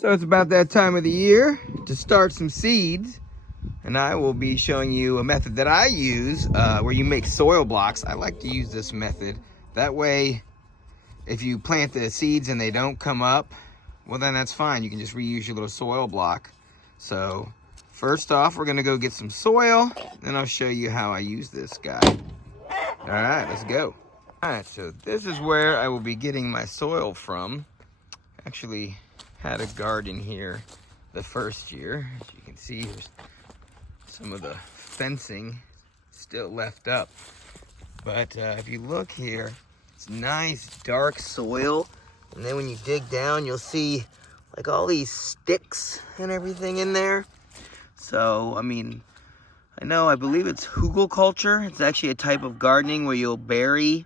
So it's about that time of the year to start some seeds. And I will be showing you a method that I use where you make soil blocks. I like to use this method. That way, if you plant the seeds and they don't come up, well then that's fine. You can just reuse your little soil block. So first off, we're gonna go get some soil. Then I'll show you how I use this guy. All right, let's go. All right, so this is where I will be getting my soil from. Actually had a garden here the first year. As you can see, there's some of the fencing still left up. But if you look here, it's nice dark soil. And then when you dig down, you'll see like all these sticks and everything in there. So, I mean, I believe it's hugelkultur. It's actually a type of gardening where you'll bury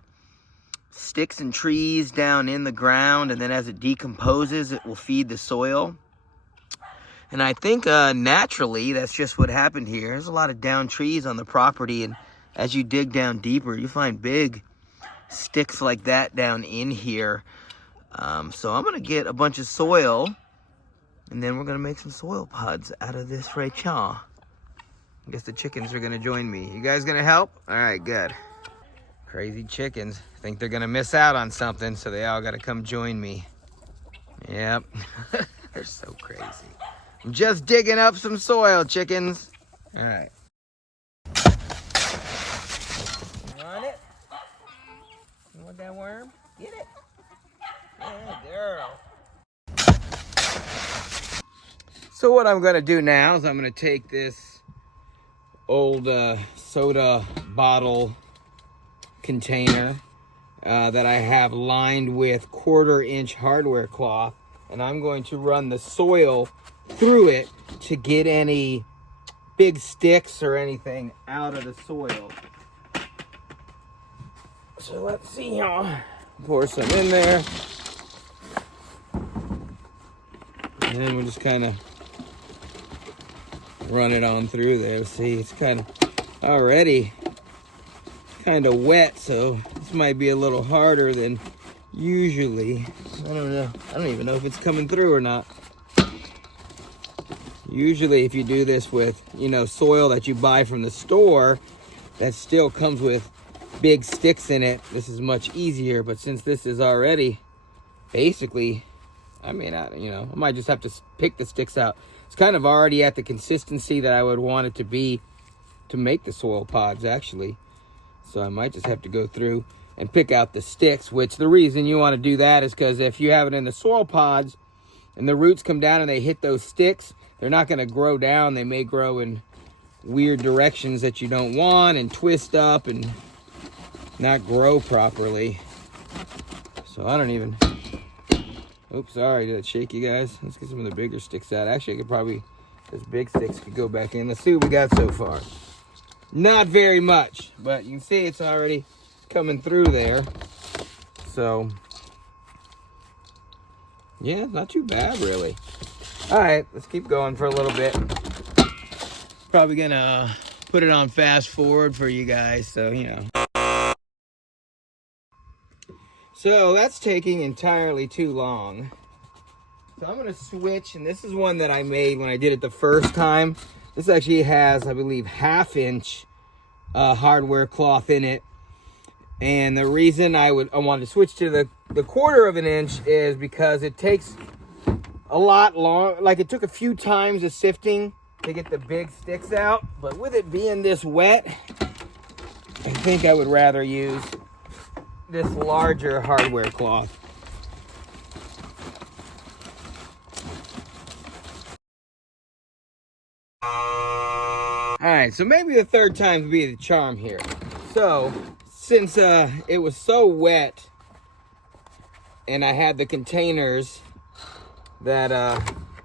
sticks and trees down in the ground, and then as it decomposes, it will feed the soil. And I think naturally, that's just what happened here. There's a lot of down trees on the property, and as you dig down deeper, you find big sticks like that down in here. So I'm gonna get a bunch of soil, and then we're gonna make some soil pods out of this right here. I guess the chickens are gonna join me. You guys gonna help? All right, good. Crazy chickens think they're gonna miss out on something, so they all gotta come join me. Yep, they're so crazy. I'm just digging up some soil, chickens. All right. You want it? You want that worm? Get it. Yeah, girl. So what I'm gonna do now is I'm gonna take this old soda bottle container that I have lined with 1/4-inch hardware cloth, and I'm going to run the soil through it to get any big sticks or anything out of the soil. So let's see here. Pour some in there. And then we'll just kind of run it on through there. See, it's kind of already kind of wet, so this might be a little harder than usually. I don't know. I don't even know if it's coming through or not. Usually if you do this with, soil that you buy from the store that still comes with big sticks in it, this is much easier. But since this is already basically, I might just have to pick the sticks out. It's kind of already at the consistency that I would want it to be to make the soil pods, actually. So I might just have to go through and pick out the sticks, which the reason you want to do that is because if you have it in the soil pods and the roots come down and they hit those sticks, they're not going to grow down. They may grow in weird directions that you don't want and twist up and not grow properly. So I don't even... Oops, sorry, did that shake you guys? Let's get some of the bigger sticks out. Actually, I could probably... Those big sticks could go back in. Let's see what we got so far. Not very much, but you can see it's already coming through there. So, yeah, not too bad, really. All right, let's keep going for a little bit. Probably gonna put it on fast forward for you guys, so, So that's taking entirely too long. So I'm gonna switch, and this is one that I made when I did it the first time. This actually has, I believe, 1/2-inch hardware cloth in it. And the reason I wanted to switch to the 1/4 of an inch is because it takes a lot long. Like, it took a few times of sifting to get the big sticks out. But with it being this wet, I think I would rather use this larger hardware cloth. All right, so maybe the third time would be the charm here. So, since it was so wet and I had the containers that,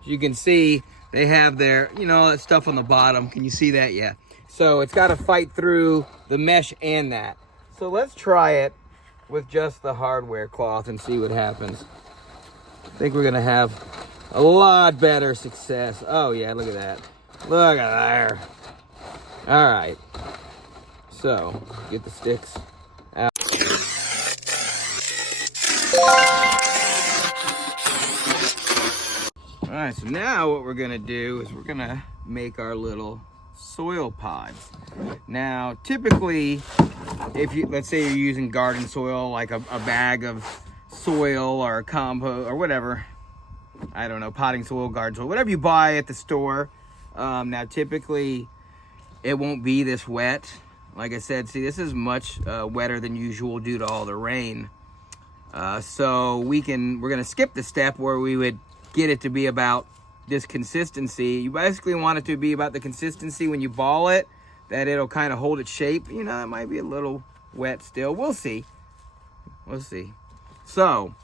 you can see, they have their, all that stuff on the bottom. Can you see that? Yeah. So it's got to fight through the mesh and that. So let's try it with just the hardware cloth and see what happens. I think we're going to have a lot better success. Oh, yeah, look at that. Look at there. All right. So, get the sticks out. All right, so now what we're gonna do is we're gonna make our little soil pods. Now, typically, if you, let's say you're using garden soil, like a bag of soil or a compost or whatever, I don't know, potting soil, garden soil, whatever you buy at the store. Now, typically, it won't be this wet. Like I said, see, this is much wetter than usual due to all the rain. So we're gonna skip the step where we would get it to be about this consistency. You basically want it to be about the consistency when you ball it, that it'll kind of hold its shape. You know, it might be a little wet still. We'll see. We'll see. So,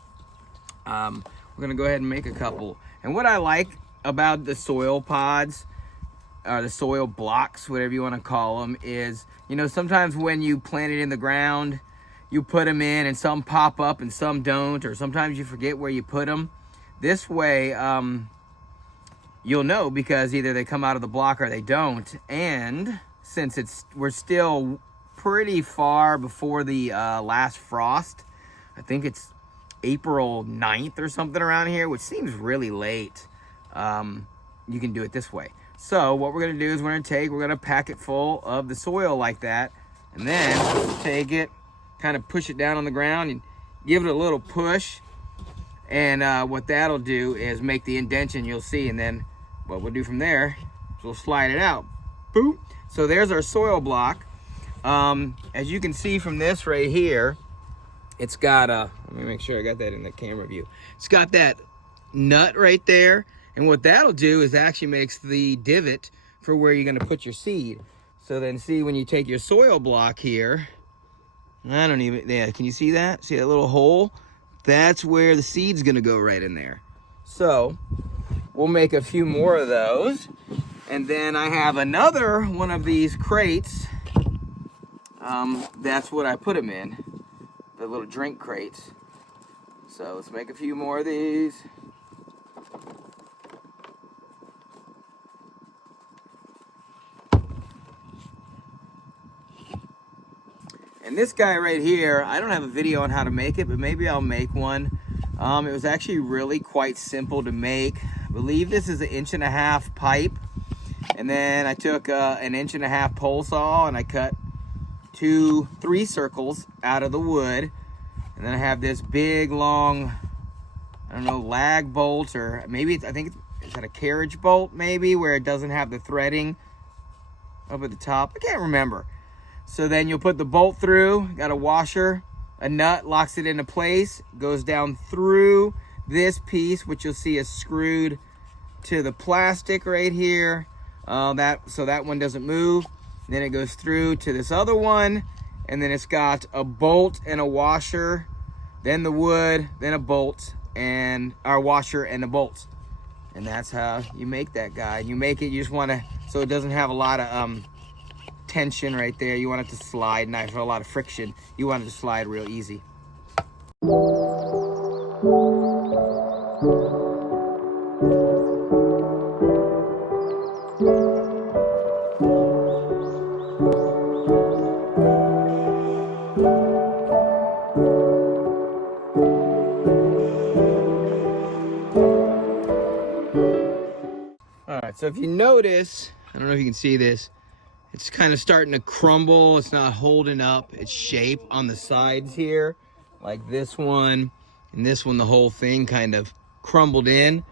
we're gonna go ahead and make a couple. And what I like about the soil pods, or the soil blocks, whatever you want to call them, is, you know, sometimes when you plant it in the ground, you put them in and some pop up and some don't, or sometimes you forget where you put them. This way, you'll know, because either they come out of the block or they don't. And since we're still pretty far before the last frost, I think it's April 9th or something around here, which seems really late. You can do it this way. So what we're gonna do is we're gonna pack it full of the soil like that, and then take it, kind of push it down on the ground and give it a little push. And what that'll do is make the indentation, you'll see. And then what we'll do from there is we'll slide it out. Boop. So there's our soil block. As you can see from this right here, it's got let me make sure I got that in the camera view. It's got that nut right there. And what that'll do is actually makes the divot for where you're gonna put your seed. So then see, when you take your soil block here, can you see that? See that little hole? That's where the seed's gonna go, right in there. So we'll make a few more of those. And then I have another one of these crates. That's what I put them in, the little drink crates. So let's make a few more of these. And this guy right here, I don't have a video on how to make it, but maybe I'll make one. It was actually really quite simple to make. I believe this is an 1.5-inch pipe. And then I took an 1.5-inch pole saw and I cut 3 circles out of the wood. And then I have this big, long, I don't know, lag bolt, or maybe is that a carriage bolt maybe, where it doesn't have the threading up at the top. I can't remember. So then you'll put the bolt through, got a washer, a nut locks it into place, goes down through this piece, which you'll see is screwed to the plastic right here. So that one doesn't move. Then it goes through to this other one, and then it's got a bolt and a washer, then the wood, then a bolt, and our washer and the bolts. And that's how you make that guy. You make it, you just want to, so it doesn't have a lot of tension right there. You want it to slide nice, or a lot of friction. You want it to slide real easy. All right, so if you notice, I don't know if you can see this, it's kind of starting to crumble. It's not holding up its shape on the sides here, like this one and this one. The whole thing kind of crumbled in.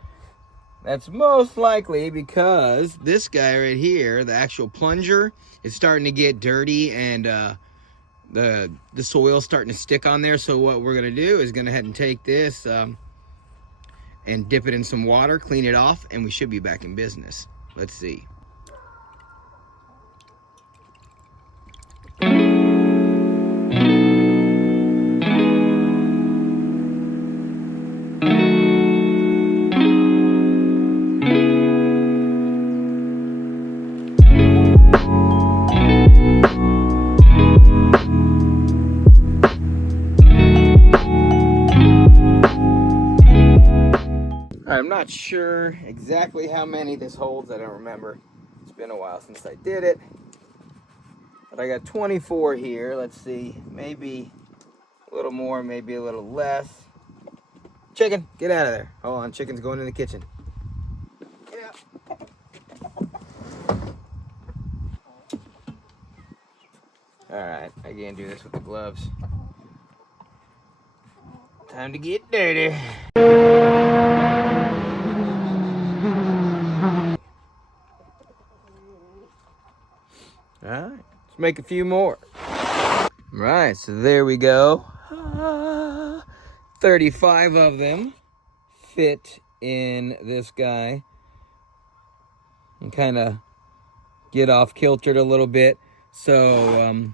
That's most likely because this guy right here, the actual plunger, is starting to get dirty, and the soil's starting to stick on there. So what we're gonna do is go ahead and take this and dip it in some water, clean it off, and we should be back in business. Let's see. I'm not sure exactly how many this holds. I don't remember. It's been a while since I did it. But I got 24 here. Let's see. Maybe a little more, maybe a little less. Chicken, get out of there. Hold on, chicken's going in the kitchen. Alright, I can't do this with the gloves. Time to get dirty. Alright, let's make a few more. Right, so there we go. 35 of them fit in this guy. And kind of get off kiltered a little bit. So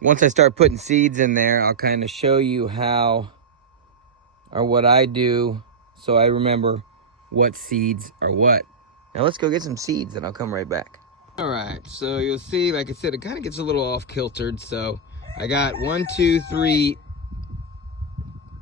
once I start putting seeds in there, I'll kind of show you how or what I do so I remember what seeds are what. Now let's go get some seeds and I'll come right back. All right, so you'll see, like I said, it kind of gets a little off kiltered. So I got 1, 2, 3,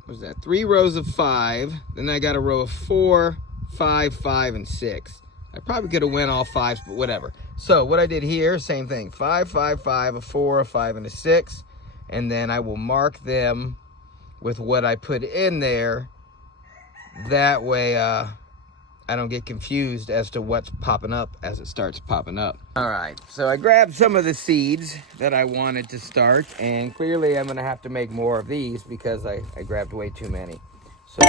what was that? 3 rows of 5. Then I got a row of 4, 5, 5, and 6. I probably could have went all 5s, but whatever. So what I did here, same thing. 5, 5, 5, a 4, a 5, and a 6. And then I will mark them with what I put in there. That way I don't get confused as to what's popping up as it starts popping up. All right, so I grabbed some of the seeds that I wanted to start, and clearly I'm gonna have to make more of these because I grabbed way too many. So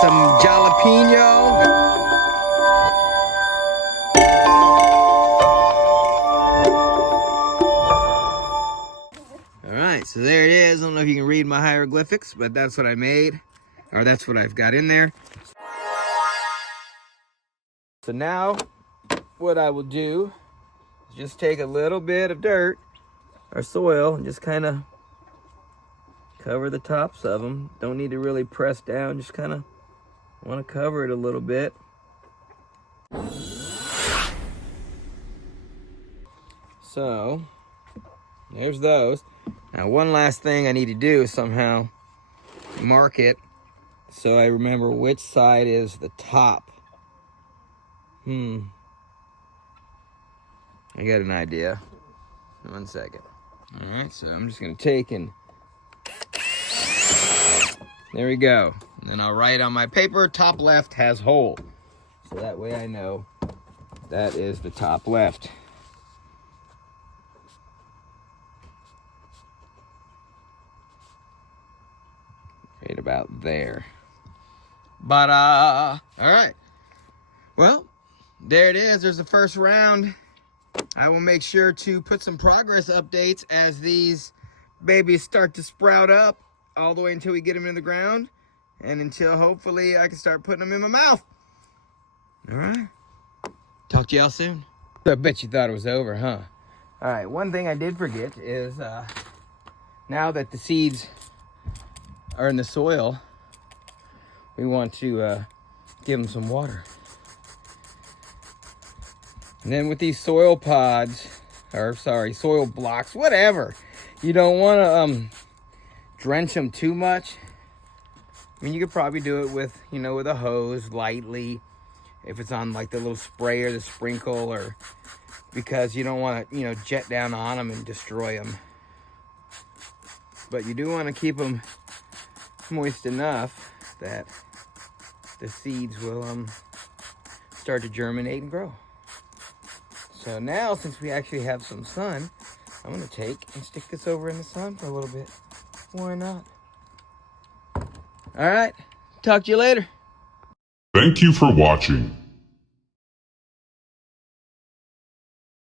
some jalapeno. So there it is. I don't know if you can read my hieroglyphics, but that's what I made, or that's what I've got in there. So now what I will do is just take a little bit of dirt or soil and just kind of cover the tops of them. Don't need to really press down, just kind of want to cover it a little bit. So there's those. Now, one last thing I need to do is somehow mark it so I remember which side is the top. I got an idea. 1 second. All right, so I'm just gonna take and there we go. And then I'll write on my paper, top left has hole. So that way I know that is the top left. Right about there. All right. Well, there it is. There's the first round. I will make sure to put some progress updates as these babies start to sprout up all the way until we get them in the ground and until hopefully I can start putting them in my mouth. All right. Talk to y'all soon. I bet you thought it was over, huh? All right. One thing I did forget is now that the seeds are in the soil, we want to give them some water. And then with these soil pods, or sorry, soil blocks, whatever, you don't want to drench them too much. I mean, you could probably do it with, you know, with a hose lightly, if it's on like the little sprayer, the sprinkle, or because you don't want to, you know, jet down on them and destroy them. But you do want to keep them moist enough that the seeds will start to germinate and grow. So now, since we actually have some sun, I'm going to take and stick this over in the sun for a little bit. Why not? All right. Talk to you later. Thank you for watching.